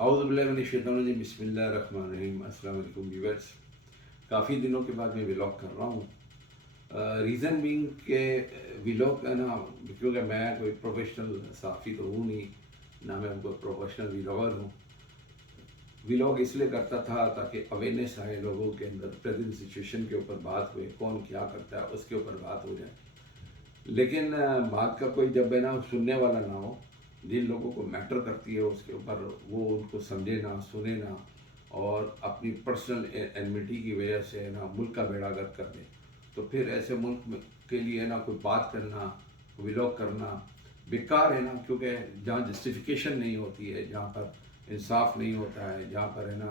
اعوذ باللہ من الشیطان الرجیم، بسم اللہ الرحمن الرحیم۔ السلام علیکم ویورس، کافی دنوں کے بعد میں ولاگ کر رہا ہوں۔ ریزن بینگ کہ ولاگ ہے نا، کیونکہ میں کوئی پروفیشنل صحافی تو ہوں نہیں، نہ میں کوئی پروفیشنل ولاگر ہوں۔ ولاگ اس لیے کرتا تھا تاکہ اویئرنیس آئے لوگوں کے اندر، پریزنٹ سچویشن کے اوپر بات ہوئے، کون کیا کرتا ہے اس کے اوپر بات ہو جائے، لیکن بات کا کوئی جب ہے نا سننے والا نہ ہو، جن لوگوں کو میٹر کرتی ہے اس کے اوپر وہ ان کو سمجھے نہ، سنے نہ، اور اپنی پرسنل انمیٹی کی وجہ سے نا ملک کا بیڑا گرک کر دے، تو پھر ایسے ملک کے لیے نا کوئی بات کرنا، ولاگ کرنا بیکار ہے نا، کیونکہ جہاں جسٹیفیکیشن نہیں ہوتی ہے، جہاں پر انصاف نہیں ہوتا ہے، جہاں پر ہے نا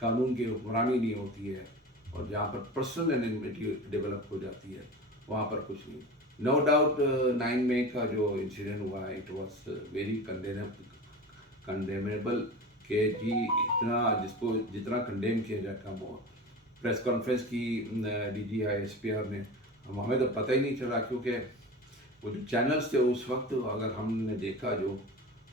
قانون کی حکمرانی نہیں ہوتی ہے، اور جہاں پر پرسنل انمیٹی ڈیولپ ہو جاتی ہے، وہاں پر کچھ نہیں۔ نو ڈاؤٹ 9 مئی کا جو انسیڈنٹ ہوا ہے، اٹ واز ویری کنڈیمیبل، کہ جی اتنا جس کو جتنا کنڈیم کیا جائے کم ہوا۔ پریس کانفرنس کی D G I S P R نے، ہمیں تو پتہ ہی نہیں چلا، کیونکہ وہ جو چینلز تھے اس وقت اگر ہم نے دیکھا جو،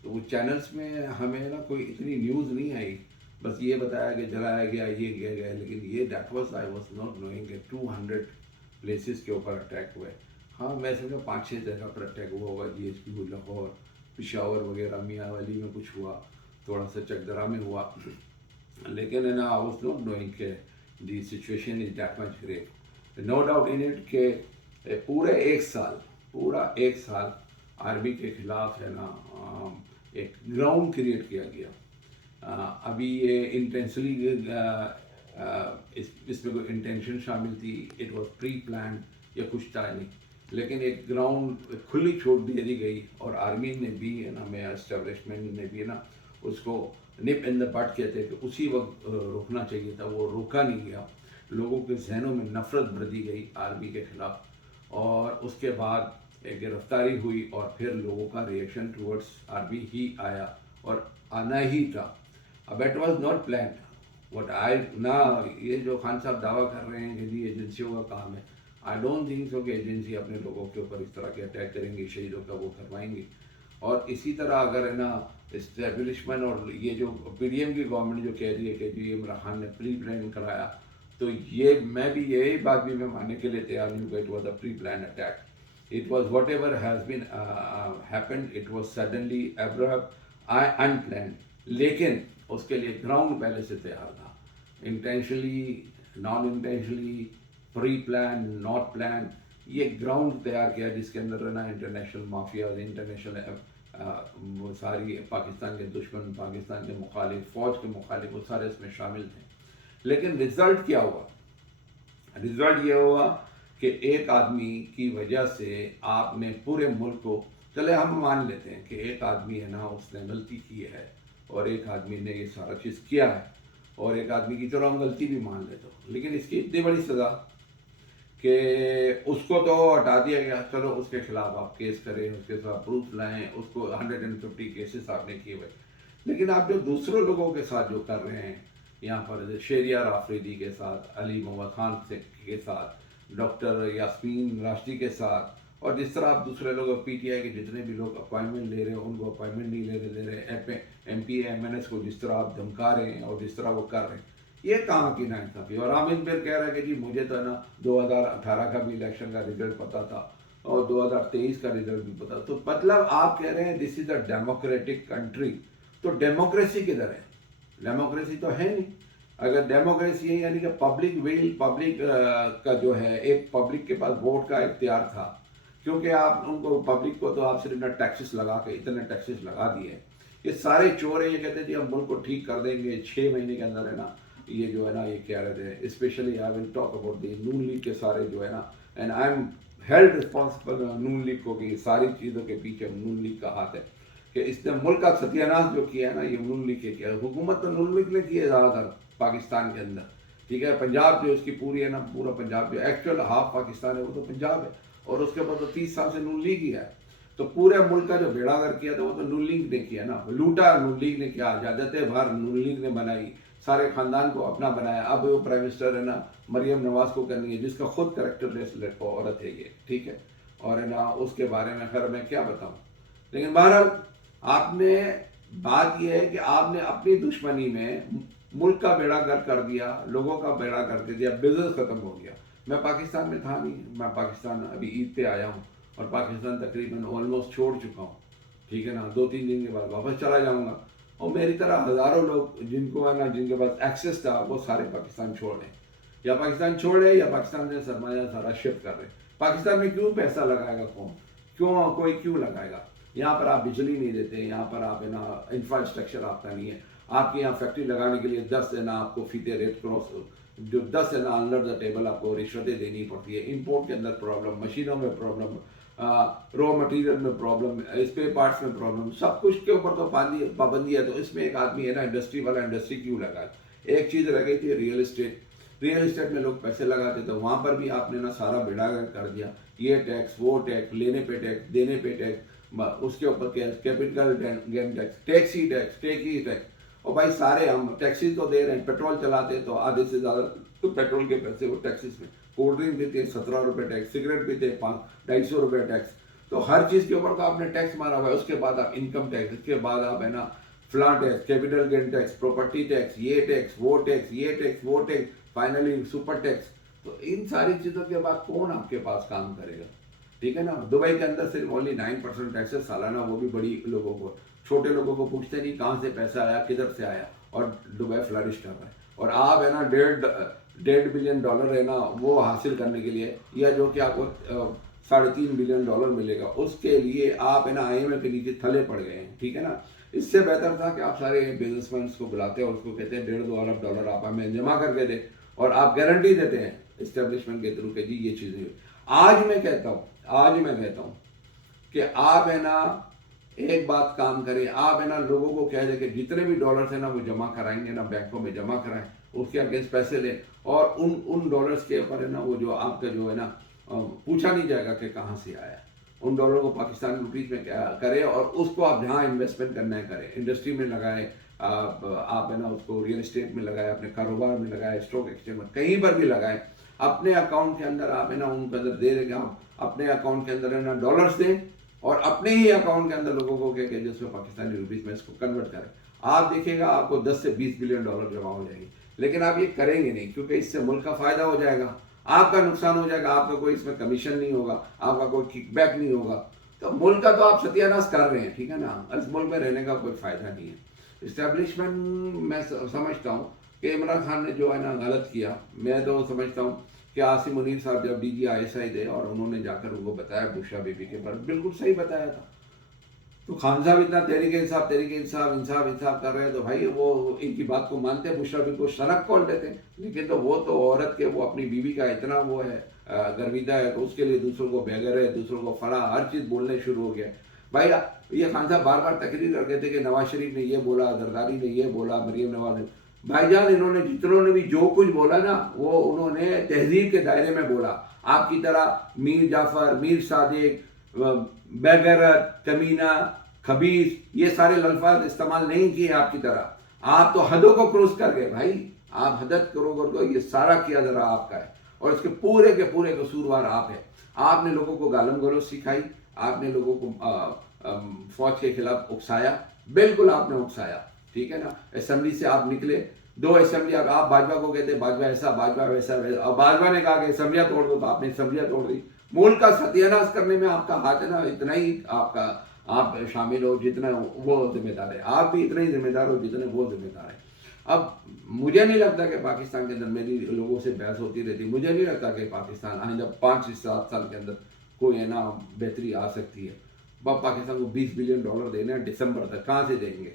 تو وہ چینلز میں ہمیں نا کوئی اتنی نیوز نہیں آئی، بس یہ بتایا کہ جلایا گیا، یہ کیا گیا، لیکن یہ that was I was not knowing کہ 200 پلیسز کے اوپر اٹیک ہوئے۔ ہاں میں سمجھا 5-6 جگہ پر اٹیک ہوا ہوگا، G H P Lahore, Peshawar وغیرہ، میاں والی میں کچھ ہوا، تھوڑا سا چکدرا میں ہوا، لیکن ہے نا آئی واز ناٹ نوئنگ کہ the situation is that much grave. No doubt in it کہ پورا ایک سال آرمی کے خلاف ہے نا ایک گراؤنڈ کریٹ کیا گیا۔ ابھی یہ انٹینسلی اس میں کوئی انٹینشن شامل تھی، اٹ واز پری پلانڈ یا کچھ تھا نہیں، لیکن ایک گراؤنڈ کھلی چھوڑ دی گئی، اور آرمی نے بھی ہے نا، میں اسٹیبلشمنٹ نے بھی ہے نا اس کو نپ ان دا بٹ کہتے ہیں کہ اسی وقت روکنا چاہیے تھا، وہ روکا نہیں گیا۔ لوگوں کے ذہنوں میں نفرت بھر دی گئی آرمی کے خلاف، اور اس کے بعد ایک گرفتاری ہوئی، اور پھر لوگوں کا ریئیکشن ٹورڈس آرمی ہی آیا، اور آنا ہی تھا۔ اب it was not planned what I نہ، یہ جو خان صاحب دعویٰ کر رہے ہیں کہ جی ایجنسیوں کا کام ہے، آئی ڈونٹ تھنک سو کہ ایجنسی اپنے لوگوں کے اوپر اس طرح کے اٹیک کریں گی، شہیدوں کا وہ کروائیں گی۔ اور اسی طرح اگر ہے نا اسٹیبلشمنٹ، اور یہ جو پی ڈی ایم کی گورنمنٹ جو کہہ رہی ہے کہ جی عمران خان نے پری پلان کرایا، تو یہ میں بھی یہی بات بھی میں ماننے کے لیے تیار نہیں ہوں کہ it was a pre plan attack. It was whatever has been happened, it was suddenly abrupt, unplanned، لیکن اس کے لیے گراؤنڈ پہلے سے تیار تھا، intentionally, non intentionally, pre plan, not plan, یہ گراؤنڈ تیار کیا جس کے اندر نا انٹرنیشنل مافیاز، انٹرنیشنل وہ ساری پاکستان کے دشمن، پاکستان کے مخالف، فوج کے مخالف، وہ سارے اس میں شامل تھے۔ لیکن رزلٹ کیا ہوا؟ رزلٹ یہ ہوا کہ ایک آدمی کی وجہ سے آپ نے پورے ملک کو، چلے ہم مان لیتے ہیں کہ ایک آدمی ہے نا اس نے غلطی کی ہے، اور ایک آدمی نے یہ سارا چیز کیا ہے، اور ایک آدمی کی چلو ہم غلطی بھی مان لیتے ہو، لیکن اس کی اتنی بڑی سزا کہ اس کو تو ہٹا دیا گیا، چلو اس کے خلاف آپ کیس کریں، اس کے خلاف پروف لائیں، اس کو 150 کیسز آپ نے کیے ہوئے، لیکن آپ جو دوسرے لوگوں کے ساتھ جو کر رہے ہیں، یہاں پر شہریار آفریدی کے ساتھ، علی محمد خان کے ساتھ، ڈاکٹر یاسمین راشدی کے ساتھ، اور جس طرح آپ دوسرے لوگ پی ٹی آئی کے جتنے بھی لوگ اپوائنٹمنٹ لے رہے ہیں ان کو اپوائنٹمنٹ نہیں لے رہے، M P M N S کو جس طرح آپ دھمکا رہے ہیں اور جس طرح وہ کر رہے ہیں، یہ کہاں کی ناانصافی؟ اور عامر پھر کہہ رہا ہے کہ جی مجھے تو نا 2018 کا بھی الیکشن کا رزلٹ پتا تھا، اور 2023 کا رزلٹ بھی پتا، تو مطلب آپ کہہ رہے ہیں دس از اے ڈیموکریٹک کنٹری، تو ڈیموکریسی کدھر ہے؟ ڈیموکریسی تو ہے نہیں۔ اگر ڈیموکریسی ہے یعنی کہ پبلک ول، پبلک کا جو ہے، ایک پبلک کے پاس ووٹ کا اختیار تھا، کیونکہ آپ ان کو پبلک کو تو آپ صرف نہ ٹیکسز لگا کے اتنے ٹیکسز لگا دیے، یہ سارے چور ہیں، یہ کہتے ہیں جی ہم ملک کو ٹھیک کر دیں گے 6 مہینے کے اندر ہے نا، یہ جو ہے نا یہ کہہ رہے تھے، specially I will talk about the Noon League کے سارے جو ہے نا، and I am held responsible Noon League کو، کہ یہ ساری چیزوں کے پیچھے نون لیگ کا ہاتھ ہے، کہ اس نے ملک کا ستیہ ناش جو کیا ہے نا یہ نون لیگ کے کیا ہے، حکومت تو نون لیگ نے کی ہے زیادہ تر پاکستان کے اندر، ٹھیک ہے، پنجاب جو اس کی پوری ہے نا، پورا پنجاب جو ایکچوئل ہاف پاکستان ہے وہ تو پنجاب ہے، اور اس کے بعد تو 30 سال سے نون لیگ ہی ہے، تو پورے ملک کا جو بیڑا گر کیا تھا وہ تو نون لیگ نے کیا نا، لوٹا نون لیگ نے کیا، جادتیں بھر نون لیگ نے بنائی، سارے خاندان کو اپنا بنایا، اب وہ پرائم منسٹر ہے نا مریم نواز کو کرنی ہے، جس کا خود کریکٹر لیس عورت ہے یہ، ٹھیک ہے، اور ہے نا اس کے بارے میں خیر میں کیا بتاؤں، لیکن بہرحال آپ نے بات یہ ہے کہ آپ نے اپنی دشمنی میں ملک کا بیڑا گرک کر دیا، لوگوں کا بیڑا کر کے دیا، بزنس ختم ہو گیا۔ میں پاکستان میں تھا نہیں، میں پاکستان ابھی عید پہ آیا ہوں اور پاکستان تقریباً آلموسٹ چھوڑ چکا ہوں، ٹھیک ہے نا، 2-3 دن کے بعد واپس چلا جاؤں گا۔ اور میری طرح ہزاروں لوگ جن کو ہے نا، جن کے پاس ایکسیس تھا، وہ سارے پاکستان چھوڑ رہے ہیں، یا پاکستان چھوڑ رہے یا پاکستان سے سرمایہ سارا شفٹ کر رہے ہیں۔ پاکستان میں کیوں پیسہ لگائے گا قوم؟ کوئی کیوں لگائے گا؟ یہاں پر آپ بجلی نہیں دیتے، یہاں پر آپ ہے نا انفراسٹرکچر آپ کا نہیں ہے، آپ کے یہاں فیکٹری لگانے کے لیے 10 ہے نا آپ کو فیتے ریٹ کراس، جو 10 ہے نا انڈر دا ٹیبل آپ کو رشوتیں دینی پڑتی ہے۔ امپورٹ کے اندر پرابلم، مشینوں میں پرابلم، را مٹیریل میں پرابلم، اسپیئر پارٹس میں پرابلم، سب کچھ کے اوپر تو پابندی ہے۔ تو اس میں ایک آدمی ہے نا انڈسٹری والا، انڈسٹری کیوں لگا؟ ایک چیز رہ گئی تھی ریئل اسٹیٹ، ریئل اسٹیٹ میں لوگ پیسے لگاتے تھے، وہاں پر بھی آپ نے نا سارا بیڑا گرک کر دیا، یہ ٹیکس وہ ٹیکس، لینے پہ ٹیکس، دینے پہ ٹیکس، اس کے اوپر کیپٹل گین ٹیکس، ٹیکس ہی ٹیکس، ٹیکس ہی ٹیکس۔ اور بھائی سارے ہم ٹیکسیز تو دے رہے ہیں، پیٹرول چلاتے تو آدھے سے زیادہ تو پیٹرول کے پیسے وہ ٹیکسیز میں، کولڈ ڈرنک پیتے 17 روپے ٹیکس، سگریٹ پیتے 250 روپے ٹیکس، تو ہر چیز کے اوپر تو آپ نے ٹیکس مارا ہوا ہے۔ اس کے بعد آپ انکم ٹیکس، اس کے بعد آپ ہے نا فلاں tax, capital gain tax, property tax, یہ ٹیکس وہ ٹیکس، یہ ٹیکس وہ ٹیکس، فائنلی سپر ٹیکس۔ تو ان ساری چیزوں کے بعد کون آپ کے پاس کام کرے گا؟ ٹھیک ہے نا۔ دبئی کے اندر صرف اونلی 9% ٹیکسز سالانہ، وہ بھی بڑی لوگوں کو، چھوٹے لوگوں کو پوچھتے نہیں کہاں سے پیسہ آیا، کدھر سے آیا، اور دبئی فلرش کر رہا ہے۔ اور آپ ہے نا $1.5 بلین ہے نا وہ حاصل کرنے کے لیے، یا جو کہ آپ کو $3.5 بلین ملے گا، اس کے لیے آپ ہے نا IMF کے نیچے تھلے پڑ گئے ہیں، ٹھیک ہے نا۔ اس سے بہتر تھا کہ آپ سارے بزنس مینس کو بلاتے ہیں اور اس کو کہتے ہیں $1.5-2 ارب آپ ہمیں جمع کر کے دیں، اور آپ گارنٹی دیتے ہیں اسٹیبلشمنٹ کے تھرو کہ جی یہ چیزیں۔ آج میں کہتا ہوں کہ آپ ہے نا ایک بات کام کریں، آپ ہے نا لوگوں کو کہہ دیں کہ جتنے بھی ڈالرز ہیں نا وہ جمع کرائیں گے نا، بینکوں میں جمع کرائیں، اس کے اگینسٹ پیسے لیں، اور ان ڈالرز کے اوپر ہے نا وہ جو آپ کا جو ہے نا پوچھا نہیں جائے گا کہ کہاں سے آیا ہے، ان ڈالر کو پاکستانی روپیز میں کرے، اور اس کو آپ جہاں انویسٹمنٹ کرنا ہے کریں، انڈسٹری میں لگائے، آپ ہے نا اس کو ریئل اسٹیٹ میں لگائے، اپنے کاروبار میں لگائے، اسٹاک ایکسچینج میں کہیں پر بھی لگائیں، اپنے اکاؤنٹ کے اندر آپ ہے نا ان کے اندر دے دیں گے، آپ اپنے اکاؤنٹ کے اندر ہے نا ڈالرز دیں، اور اپنے ہی اکاؤنٹ کے اندر لوگوں کو کہ جس میں پاکستانی روپیز میں اس کو کنورٹ کریں، آپ دیکھیں گا آپ کو $10 سے $20 بلین جمع ہو جائیں گے۔ لیکن آپ یہ کریں گے نہیں، کیونکہ اس سے ملک کا فائدہ ہو جائے گا، آپ کا نقصان ہو جائے گا، آپ کا کوئی اس میں کمیشن نہیں ہوگا، آپ کا کوئی کک بیک نہیں ہوگا، تو ملک کا تو آپ ستیہ ناش کر رہے ہیں، ٹھیک ہے نا۔ اس ملک میں رہنے کا کوئی فائدہ نہیں ہے۔ اسٹیبلشمنٹ میں سمجھتا ہوں کہ عمران خان نے جو ہے نا غلط کیا، میں تو سمجھتا ہوں کہ عاصم منیر صاحب جب DG ISI تھے اور انہوں نے جا کر ان کو بتایا بشرا بی بی کے بارے میں، بالکل صحیح بتایا تھا۔ تو خان صاحب اتنا تحریک انصاف کر رہے ہیں، تو بھائی وہ ان کی بات کو مانتے ہیں، بشرا بی کو شرک کھول دیتے ہیں، لیکن تو وہ تو عورت کے، وہ اپنی بیوی کا اتنا وہ ہے گرویدہ ہے، تو اس کے لیے دوسروں کو بےغیر ہے، دوسروں کو فلاں ہر چیز بولنے شروع ہو گیا۔ بھائی یہ خان صاحب بار بار تقریر کرتے تھے کہ نواز شریف نے یہ بولا، زرداری نے یہ بولا، مریم نواز نے، بھائی جان انہوں نے جتنوں نے بھی جو کچھ بولا نا، وہ انہوں نے تہذیب کے دائرے میں بولا۔ آپ کی طرح میر جعفر، میر صادق، بےغیرت، کمینہ، خبیث، یہ سارے الفاظ استعمال نہیں کیے آپ کی طرح۔ آپ تو حدوں کو کروس کر گئے بھائی، آپ حدت کرو کر دو، یہ سارا کیا ذرا آپ کا ہے، اور اس کے پورے قصوروار آپ ہیں۔ آپ نے لوگوں کو گالم گلوچ سکھائی، آپ نے لوگوں کو فوج کے خلاف اکسایا، بالکل آپ نے اکسایا، ٹھیک ہے نا۔ اسمبلی سے آپ نکلے، 2 اسمبلی، آپ باجوہ کو کہتے باجوہ ایسا، باجوہ ویسا، اور باجوہ نے کہا کہ اسمبلیاں توڑ دو، تو آپ نے اسمبلیاں توڑ دی۔ ملک کا ستیہ ناش کرنے میں آپ کا ہاتھ ہے نا، اتنا ہی آپ شامل ہو جتنا وہ ذمہ دار ہے، آپ بھی اتنے ہی ذمہ دار ہو جتنے وہ ذمہ دار ہے۔ اب مجھے نہیں لگتا کہ پاکستان کے اندر، میری لوگوں سے بحث ہوتی رہتی، مجھے نہیں لگتا کہ پاکستان آئندہ 5 سے 7 سال کے اندر کوئی ہے نا بہتری آ سکتی ہے۔ پاکستان کو $20 بلین دینے ہیں دسمبر تک، کہاں سے دیں گے؟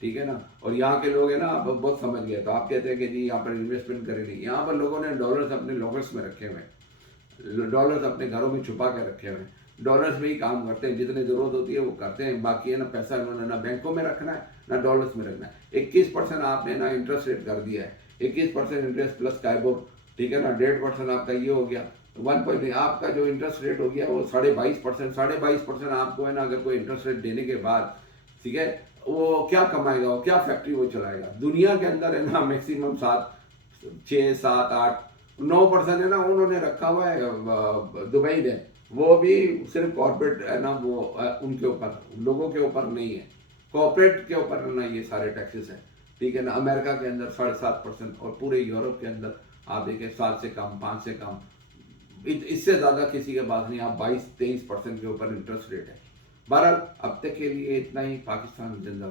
ٹھیک ہے نا۔ اور یہاں کے لوگ ہیں نا بہت سمجھ گئے، تو آپ کہتے ہیں کہ جی یہاں پر انویسٹمنٹ کریں نہیں، یہاں پر لوگوں نے ڈالرز اپنے لاکرز میں رکھے ہوئے ہیں، ڈالرز اپنے گھروں میں چھپا کے رکھے ہوئے ہیں، ڈالرز میں ہی کام کرتے ہیں، جتنے ضرورت ہوتی ہے وہ کرتے ہیں، باقی ہے نا پیسہ انہوں نے نہ بینکوں میں رکھنا ہے نہ ڈالرز میں رکھنا ہے۔ 21% آپ نے نا انٹرسٹ ریٹ کر دیا ہے، 21% انٹرسٹ پلس کائبور، ٹھیک ہے نا، 1.5% آپ کا یہ ہو گیا، 1 آپ کا جو انٹرسٹ ریٹ ہو گیا وہ 22.5%، 22.5% آپ کو ہے نا اگر کوئی انٹرسٹ ریٹ دینے کے بعد، ٹھیک ہے، وہ کیا کمائے گا، وہ کیا فیکٹری وہ چلائے گا؟ دنیا کے اندر ہے نا میکسیمم 6 7 8 9% ہے نا انہوں نے رکھا ہوا ہے دبئی میں، وہ بھی صرف کارپوریٹ ہے نا، وہ ان کے اوپر، لوگوں کے اوپر نہیں ہے، کارپوریٹ کے اوپر نا یہ سارے ٹیکسز ہیں، ٹھیک ہے نا. امریکہ کے اندر 7.5% اور پورے یورپ کے اندر آپ دیکھیں 7 سے کم، 5 سے کم، اس سے زیادہ کسی کے پاس نہیں. آپ 22-23% کے اوپر انٹرسٹ ریٹ ہے. بہرحال اب تک کے لیے اتنا ہی. پاکستان زندہ